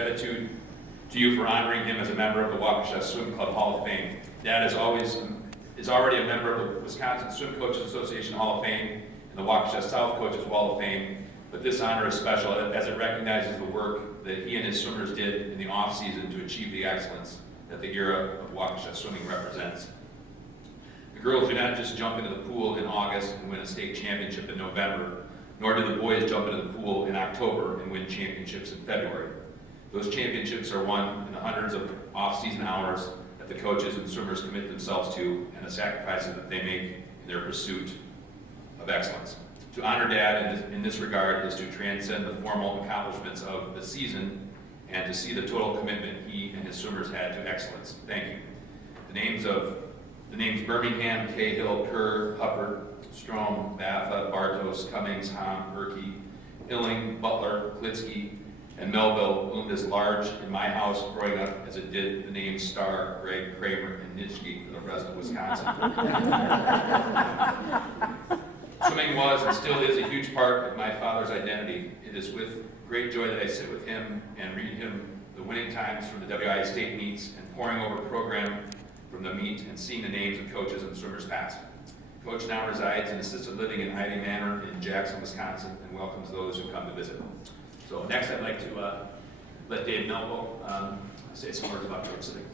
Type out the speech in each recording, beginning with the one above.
Gratitude to you for honoring him as a member of the Waukesha Swim Club Hall of Fame. Dad is already a member of the Wisconsin Swim Coaches Association Hall of Fame and the Waukesha South Coaches Wall of Fame, but this honor is special as it recognizes the work that he and his swimmers did in the off-season to achieve the excellence that the era of Waukesha swimming represents. The girls do not just jump into the pool in August and win a state championship in November, nor do the boys jump into the pool in October and win championships in February. Those championships are won in the hundreds of off-season hours that the coaches and swimmers commit themselves to and the sacrifices that they make in their pursuit of excellence. To honor Dad in this regard is to transcend the formal accomplishments of the season and to see the total commitment he and his swimmers had to excellence. Thank you. The names Birmingham, Cahill, Kerr, Huppert, Strom, Batha, Bartos, Cummings, Hom, Erke, Illing, Butler, Klitsky, and Melville loomed as large in my house growing up as it did the names Starr, Gregg, Kramer, and Nitschke for the rest of Wisconsin. Swimming was and still is a huge part of my father's identity. It is with great joy that I sit with him and read him the winning times from the WIA state meets and poring over program from the meet and seeing the names of coaches and swimmers past. Coach now resides in assisted living in Ivy Manor in Jackson, Wisconsin, and welcomes those who come to visit. So next I'd like to let Dave Melville say some words about Coach Cibik.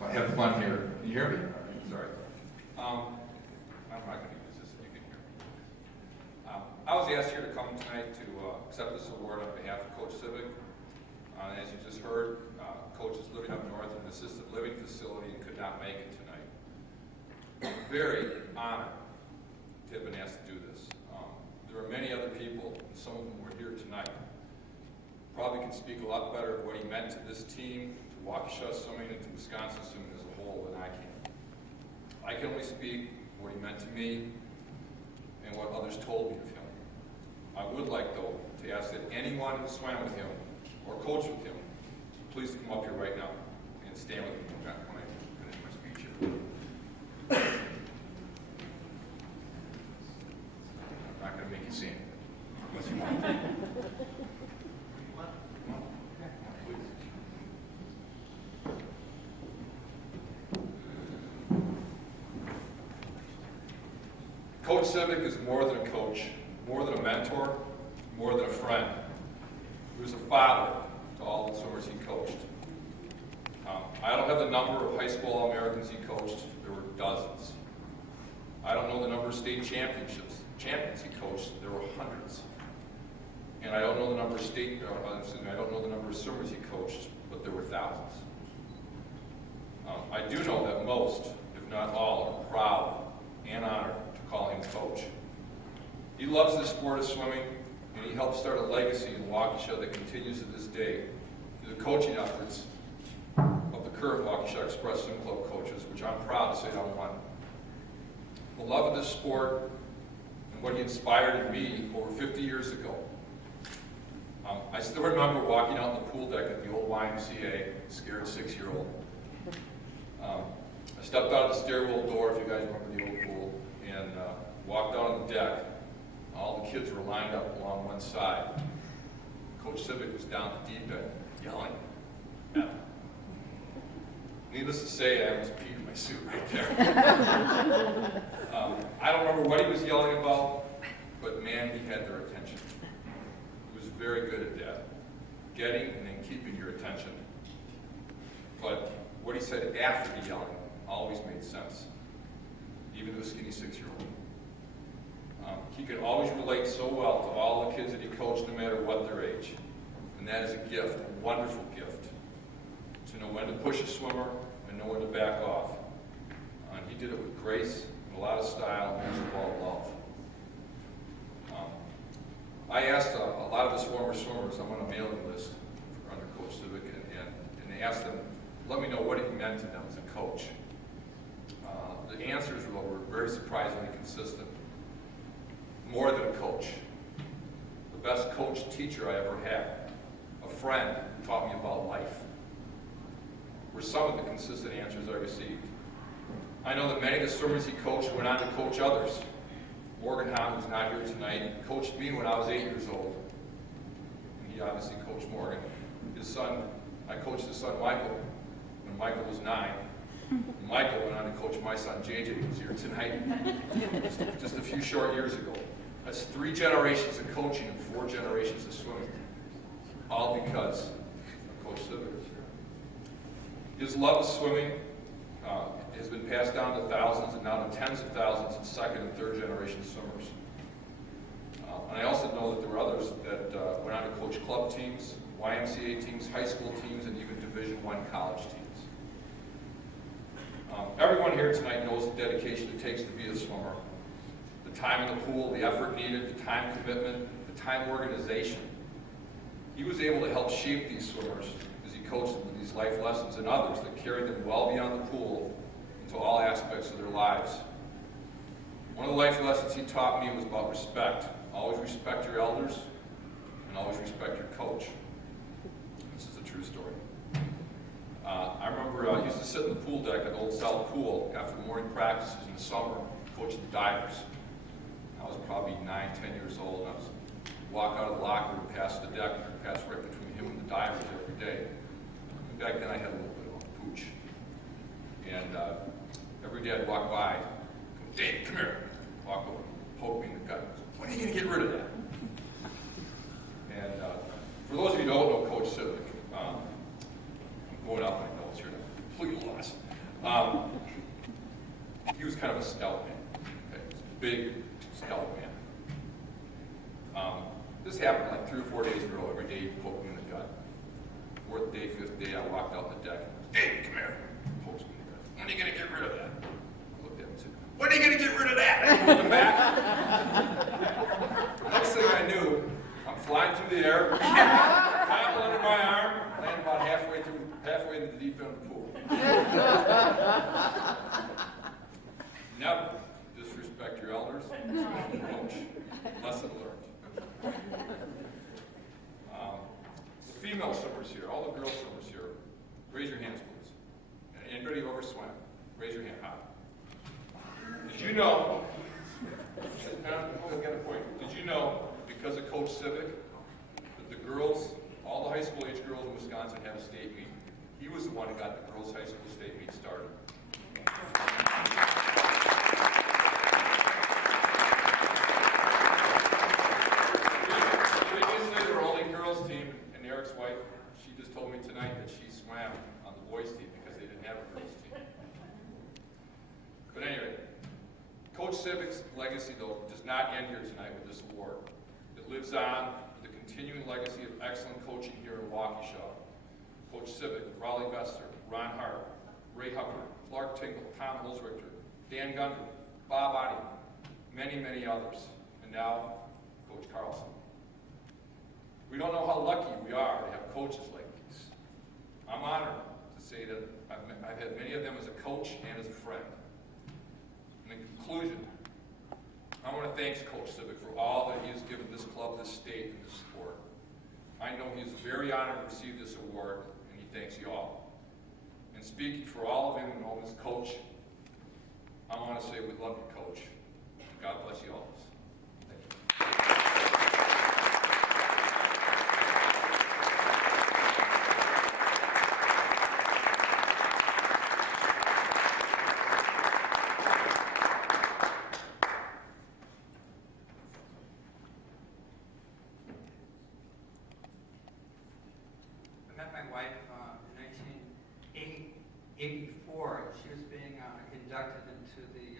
I have fun here. Can you hear me? All right, sorry. I'm not going to use this if you can hear me. I was asked here to come tonight to accept this award on behalf of Coach Cibik. As you just heard, Coach is living up north in an assisted living facility and could not make it tonight. I'm very honored to have been asked to do this. There are many other people, and some of them were here tonight, probably can speak a lot better of what he meant to this team, to Waukesha swimming, and to Wisconsin swimming as a whole than I can. I can only speak what he meant to me and what others told me of him. I would like, though, to ask that anyone who swam with him or coached with him, please come up here right now and stand with me when I finish my speech here. I'm not going to make you sing, unless you want to. Coach Cibik is more than a coach, more than a mentor, more than a friend. He was a father to all the swimmers he coached. I don't have the number of high school All-Americans he coached. There were dozens. I don't know the number of state champions he coached. There were hundreds. And I don't know the number of I don't know the number of swimmers he coached, but there were thousands. I do know that most, if not all, are proud and honored to call him coach. He loves the sport of swimming, and he helped start a legacy in Waukesha that continues to this day through the coaching efforts of the current Waukesha Express Swim Club coaches, which I'm proud to say I'm one. The love of this sport and what he inspired in me over 50 years ago. I still remember walking out in the pool deck at the old YMCA, scared 6-year-old. I stepped out of the stairwell door, if you guys remember the old pool, and walked out on the deck. All the kids were lined up along one side. Coach Cibik was down at the deep end, yelling at them. Needless to say, I almost peed in my suit right there. I don't remember what he was yelling about, but man, he had their attention. He was very good at that, getting and then keeping your attention. But what he said after the yelling always made sense, even to a skinny 6-year-old. He could always relate so well to all the kids that he coached, no matter what their age. And that is a gift, a wonderful gift, to know when to push a swimmer and know when to back off. He did it with grace, and a lot of style, and most of all, love. I asked a lot of the former swimmers, I'm on a mailing list under Coach Cibik, and they asked them, let me know what he meant to them as a coach. The answers were very surprisingly consistent. More than a coach. The best coach teacher I ever had. A friend who taught me about life. Were some of the consistent answers I received. I know that many of the swimmers he coached went on to coach others. Morgan Hahn, who's not here tonight, coached me when I was 8 years old. And he obviously coached Morgan. His son, I coached his son Michael when Michael was 9. And Michael went on to coach my son JJ, who's here tonight, just a few short years ago. That's 3 generations of coaching and 4 generations of swimming, all because of Coach Cibik. His love of swimming has been passed down to thousands and now to tens of thousands of second and third generation swimmers. And I also know that there were others that went on to coach club teams, YMCA teams, high school teams, and even Division I college teams. Everyone here tonight knows the dedication it takes to be a swimmer. The time in the pool, the effort needed, the time commitment, the time organization. He was able to help shape these swimmers as he coached them with these life lessons and others that carried them well beyond the pool into all aspects of their lives. One of the life lessons he taught me was about respect. Always respect your elders and always respect your coach. This is a true story. I remember I used to sit in the pool deck at Old South Pool after morning practices in the summer, coaching the divers. I was probably 9, 10 years old, and I was walk out of the locker room past the deck, and pass right between him and the divers every day. And back then I had a little bit of a pooch. And every day I'd walk by, go, Dave, come here. Walk over, poke me in the gut. When are you going to get rid of that? And for those of you who don't know Coach Cibik, I'm going off my notes here, I'm completely lost. He was kind of a stout man. Okay? He was a big, stout man. This happened like 3 or 4 days in a row. Every day he'd poke me in the gut. 4th day, 5th day, I walked out on the deck. Dave, come here. Pokes me in the gut. When are you going to get rid of that? I looked at him and said, when are you going to get rid of that? I pulled him back. Next thing I knew, I'm flying through the air, towel under my arm, land about halfway into the deep end of the pool. Never disrespect your elders, especially your coach. Lesson learned. The female swimmers here, all the girl swimmers here, raise your hands, please. Anybody who ever swam, raise your hand high. Did you know? Get a point. Did you know, because of Coach Cibik, that the girls, all the high school age girls in Wisconsin have a state meet? He was the one who got the girls' high school state meet started. We just say there were only girls' team, and Eric's wife, she just told me tonight that she swam on the boys' team because they didn't have a girls' team. But anyway, Coach Cibik's legacy, though, does not end here tonight with this award. It lives on with the continuing legacy of excellent coaching here in Waukesha. Coach Cibik, Raleigh Bester, Ron Hart, Ray Hubbard, Clark Tingle, Tom Holzrichter, Dan Gunder, Bob Otte, many, many others, and now Coach Carlson. We don't know how lucky we are to have coaches like these. I'm honored to say that I've had many of them as a coach and as a friend. In conclusion, I want to thank Coach Cibik for all that he has given this club, this state, and this sport. I know he is very honored to receive this award, and he thanks you all. And speaking for all of you who know him as Coach, I want to say we love you, Coach. God bless you all. Thank you. My wife in 1984. She was being inducted into the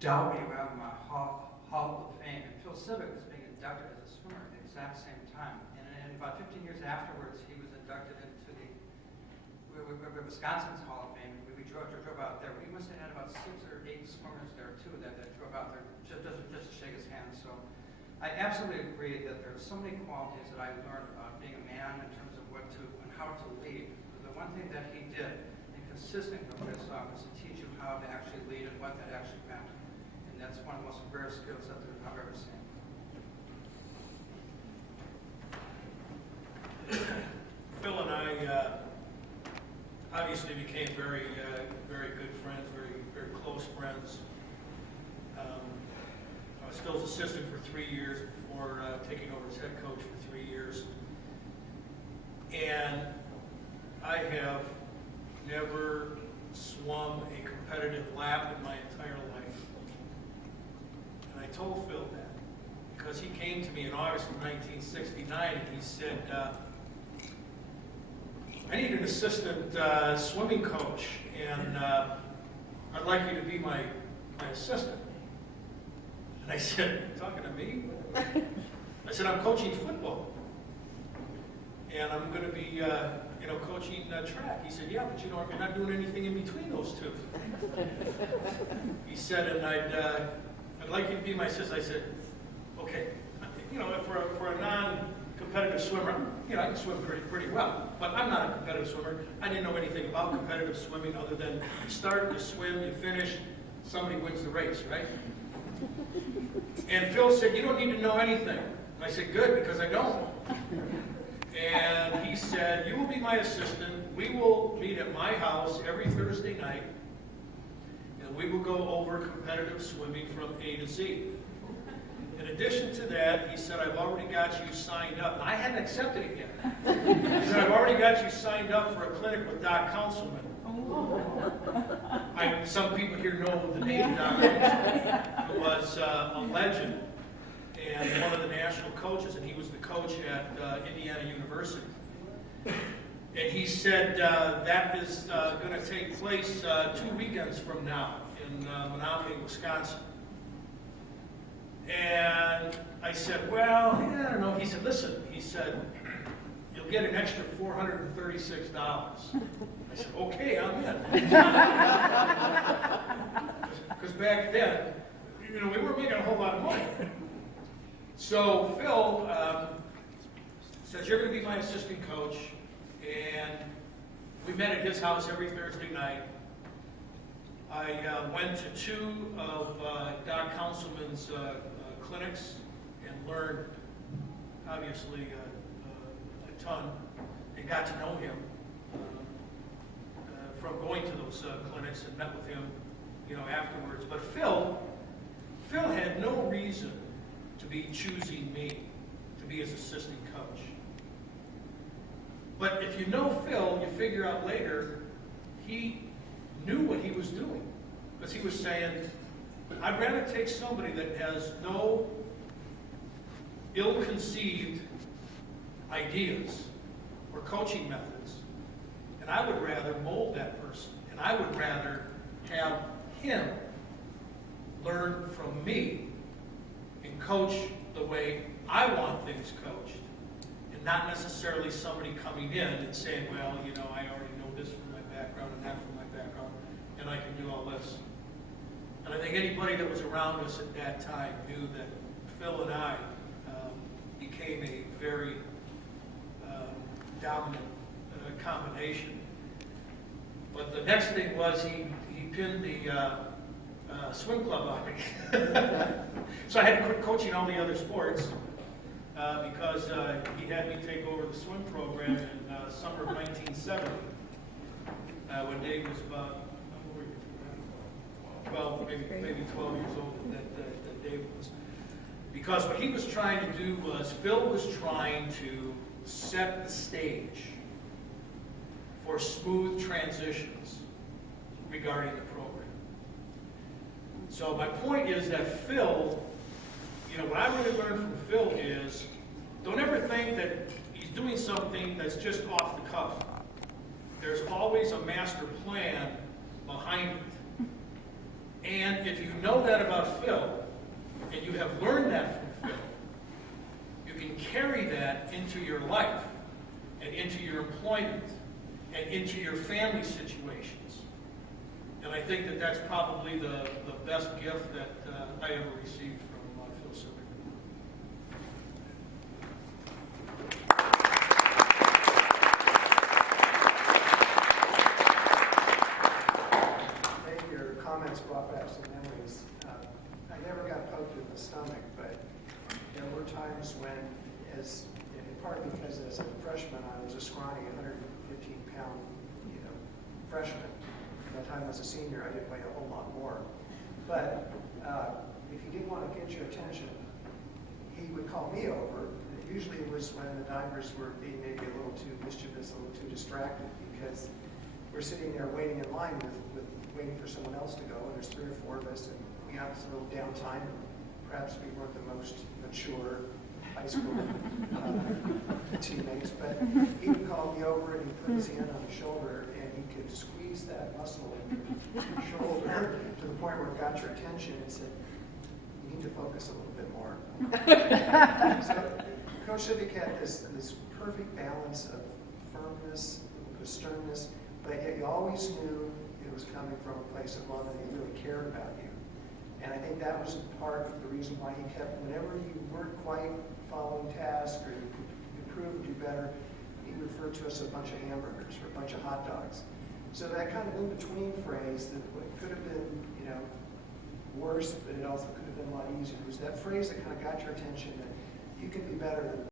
UWM Hall of Fame, and Phil Cibik was being inducted as a swimmer at the exact same time. And about 15 years afterwards, he was inducted into the Wisconsin's Hall of Fame. We drove out there. We must have had about 6 or 8 swimmers there too that drove out there just to shake his hand. So I absolutely agree that there are so many qualities that I learned about being a man in terms of what to and how to lead. The one thing that he did, and consistent with this, was to teach you how to actually lead and what that actually meant. And that's one of the most rare skills that I've ever seen. Phil and I obviously became very good friends, very close friends. Phil's assistant for 3 years before taking over as head coach for 3 years. And I have never swum a competitive lap in my entire life. And I told Phil that because he came to me in August of 1969 and he said, I need an assistant swimming coach, and I'd like you to be my assistant. And I said, "You talking to me?" I said, "I'm coaching football, and I'm going to be, coaching track." He said, "Yeah, but you're not doing anything in between those two." He said, "And I'd like you to be my assistant." I said, "Okay, for a non-competitive swimmer, I can swim pretty well, but I'm not a competitive swimmer. I didn't know anything about competitive swimming other than you start, you swim, you finish, somebody wins the race, right?" And Phil said, "You don't need to know anything." And I said, "Good, because I don't." And he said, "You will be my assistant. We will meet at my house every Thursday night, and we will go over competitive swimming from A to Z. In addition to that," he said, "I've already got you signed up." And I hadn't accepted it yet. He said, "I've already got you signed up for a clinic with Doc Councilman." Some people here know the name Doc Councilman, who was a legend and one of the national coaches, and he was the coach at Indiana University. And he said that is going to take place 2 weekends from now in Menominee, Wisconsin. And I said, "Well, I don't know." He said, "Listen," he said, "you'll get an extra $436. I said, "Okay, I'm in." Because back then, we weren't making a whole lot of money. So Phil says, "You're going to be my assistant coach." And we met at his house every Thursday night. I went to 2 of Doc Councilman's clinics and learned, obviously, a ton, and got to know him from going to those clinics and met with him, afterwards. But Phil had no reason to be choosing me to be his assistant coach. But if you know Phil, you figure out later he knew what he was doing. Because he was saying, "I'd rather take somebody that has no ill-conceived ideas or coaching methods, and I would rather mold that person, and I would rather have him learn from me and coach the way I want things coached, and not necessarily somebody coming in and saying, well, I already know this from my background and that from my background, and I can do all this." And I think anybody that was around us at that time knew that Phil and I became a very dominant combination. But the next thing was he pinned the swim club on me. So I had to quit coaching all the other sports because he had me take over the swim program in summer of 1970 when Dave was about 12, maybe 12 years old that Dave was. Because what he was trying to do was, Phil was trying to set the stage for smooth transitions regarding the program. So my point is that Phil, what I really learned from Phil is, don't ever think that he's doing something that's just off the cuff. There's always a master plan behind it. And if you know that about Phil, and you have learned that from Phil, you can carry that into your life, and into your employment, and into your family situations. And I think that that's probably the best gift that I ever received from Phil Cibik. I think your comments brought back some memories. I never got poked in the stomach, but there were times when, partly because as a freshman, I was a scrawny 115-pound, freshman. By the time I was a senior, I did weigh a whole lot more. But if you didn't want to get get your attention, he would call me over. It usually was when the divers were being maybe a little too mischievous, a little too distracted, because we're sitting there waiting in line with waiting for someone else to go, and there's 3 or 4 of us, and we have this little downtime. Perhaps we weren't the most mature high school teammates, but he would call me over and he'd put his hand on the shoulder and he could squeeze that muscle in your shoulder to the point where it got your attention and said, you need to focus a little bit more. So Coach Cibik had this perfect balance of firmness, with sternness, but yet you always knew it was coming from a place of love and he really cared about you. And I think that was part of the reason why he kept, whenever you weren't quite following task or you could improve, do better, he referred to us as a bunch of hamburgers or a bunch of hot dogs. So that kind of in-between phrase that could have been, worse, but it also could have been a lot easier, was that phrase that kind of got your attention that you can be better than